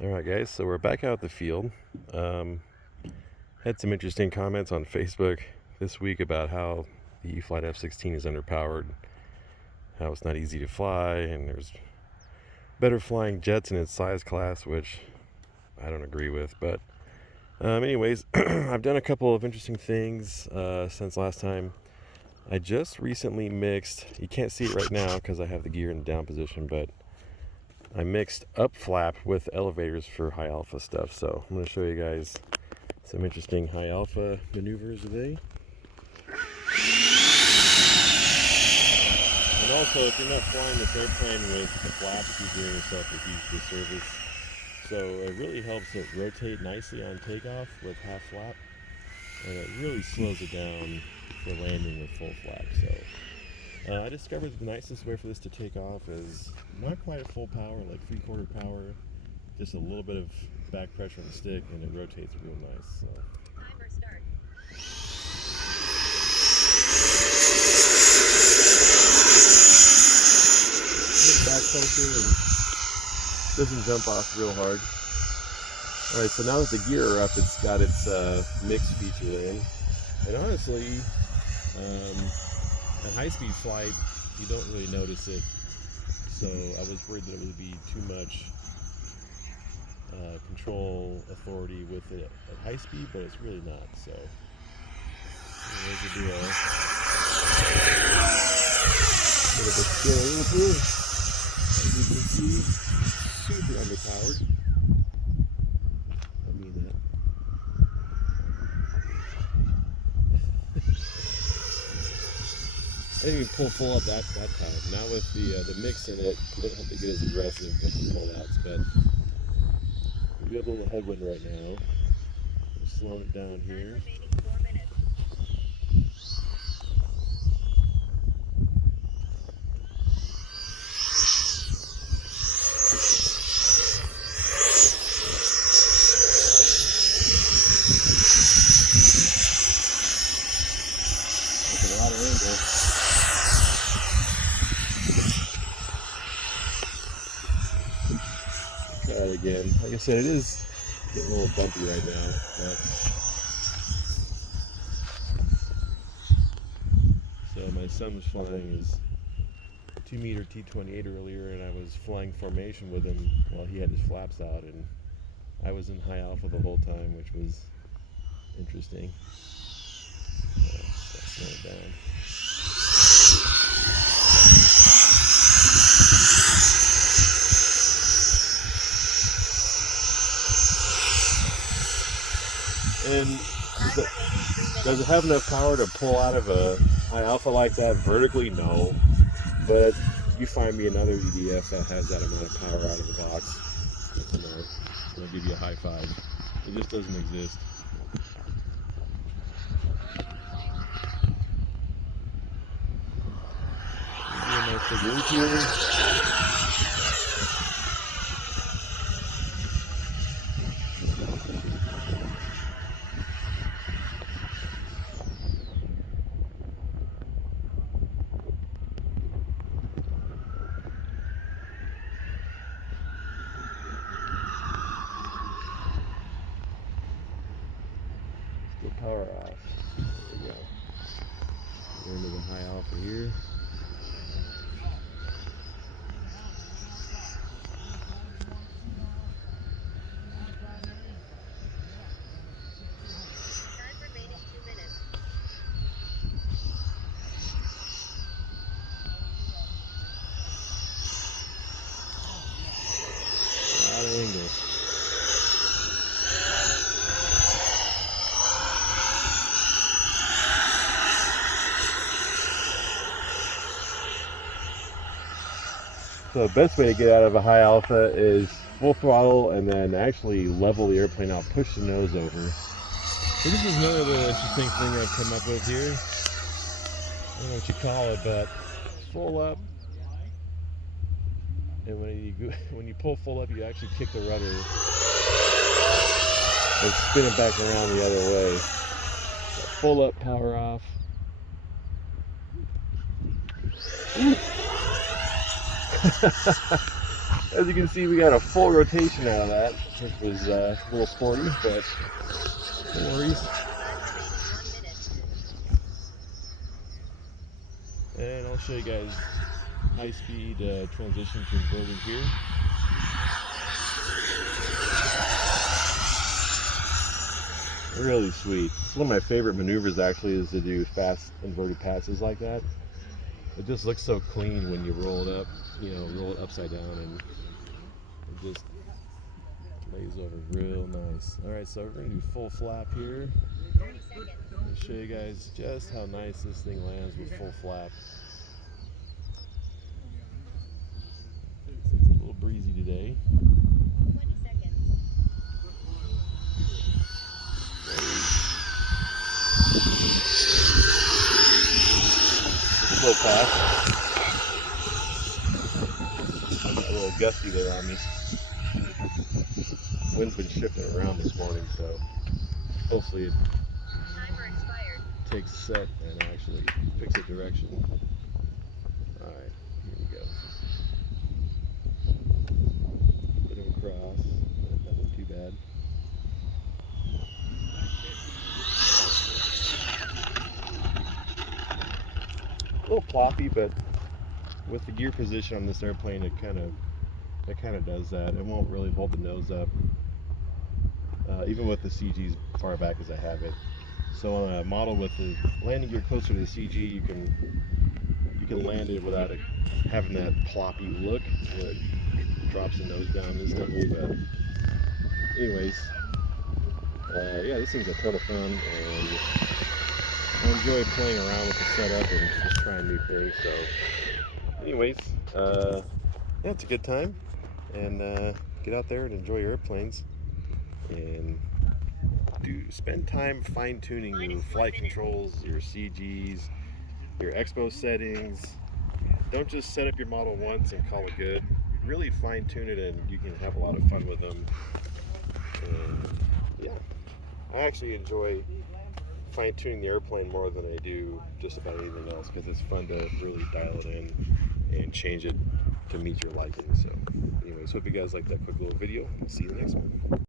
Alright guys, so we're back out at the field. Had some interesting comments on Facebook this week about how the E-Flite F-16 is underpowered, how it's not easy to fly, and there's better flying jets in its size class, which I don't agree with. But anyways, I've done a couple of interesting things since last time. I just recently mixed, you can't see it right now because I have the gear in the down position, but I mixed up flap with elevators for high alpha stuff. So I'm going to show you guys some interesting high alpha maneuvers today. And also, if you're not flying this airplane with the flaps, you're doing yourself a huge disservice. So it really helps it rotate nicely on takeoff with half flap, and it really slows it down for landing with full flap. So I discovered the nicest way for this to take off is not quite at full power, like 3/4 power, just a little bit of back pressure on the stick, and it rotates real nice. So. Timer start. Back function and doesn't jump off real hard. Alright, so now that the gear are up, it's got its mix feature in. And honestly, a high-speed flight, you don't really notice it. So I was worried that it would be too much control authority with it at high speed, but it's really not. So there's the deal. A bit of a skill. As you can see, super underpowered. I mean that. I didn't even pull full up that time. Now with the mix in it, you don't have to get as aggressive with the pullouts, but we have a little headwind right now. We're slowing it down here. That's a lot of angle. Try it again. Like I said, it is getting a little bumpy right now, but so my son was flying his 2-meter T-28 earlier, and I was flying formation with him while he had his flaps out, and I was in high alpha the whole time, which was interesting. Slow it down. And does it have enough power to pull out of a high alpha like that vertically? No. But you find me another EDF that has that amount of power out of the box. I'll give you a high five. It just doesn't exist. A nice big loop here. Still power off. There we go. We're into the high alpha here. Time remaining 2 minutes. A lot of angle. So the best way to get out of a high alpha is full throttle and then actually level the airplane out, push the nose over. So this is another little interesting thing I've come up with here. I don't know what you call it, but full up. And when you pull full up, you actually kick the rudder and spin it back around the other way. So full up, power off. As you can see, we got a full rotation out of that, which was a little sporty, but no worries. And I'll show you guys high-speed transition to inverted here. Really sweet. It's one of my favorite maneuvers actually, is to do fast inverted passes like that. It just looks so clean when you roll it up, roll it upside down, and it just lays over real nice. Alright, so we're going to do full flap here. 30 seconds. I'll show you guys just how nice this thing lands with full flap. It's a little breezy today. 20 seconds. It's a little fast. A little gusty there on me. Wind's been shifting around this morning, so hopefully it Timer expired. takes set and actually picks a direction. Alright, here we go. Bit of a cross, but nothing too bad. A little ploppy, but with the gear position on this airplane, it kind of does that. It won't really hold the nose up, even with the CG as far back as I have it. So on a model with the landing gear closer to the CG, you can land it without it having that ploppy look. It drops the nose down instantly. But anyways, yeah, this thing's a ton of fun, and I enjoy playing around with the setup and just trying new things. So anyways, yeah, it's a good time, and get out there and enjoy your airplanes, and spend time fine-tuning your flight controls, your CGs, your expo settings. Don't just set up your model once and call it good. Really fine-tune it, and you can have a lot of fun with them. And yeah, I actually enjoy fine-tuning the airplane more than I do just about anything else, because it's fun to really dial it in and change it to meet your liking. So anyways, hope you guys liked that quick little video. I'll see you in the next one.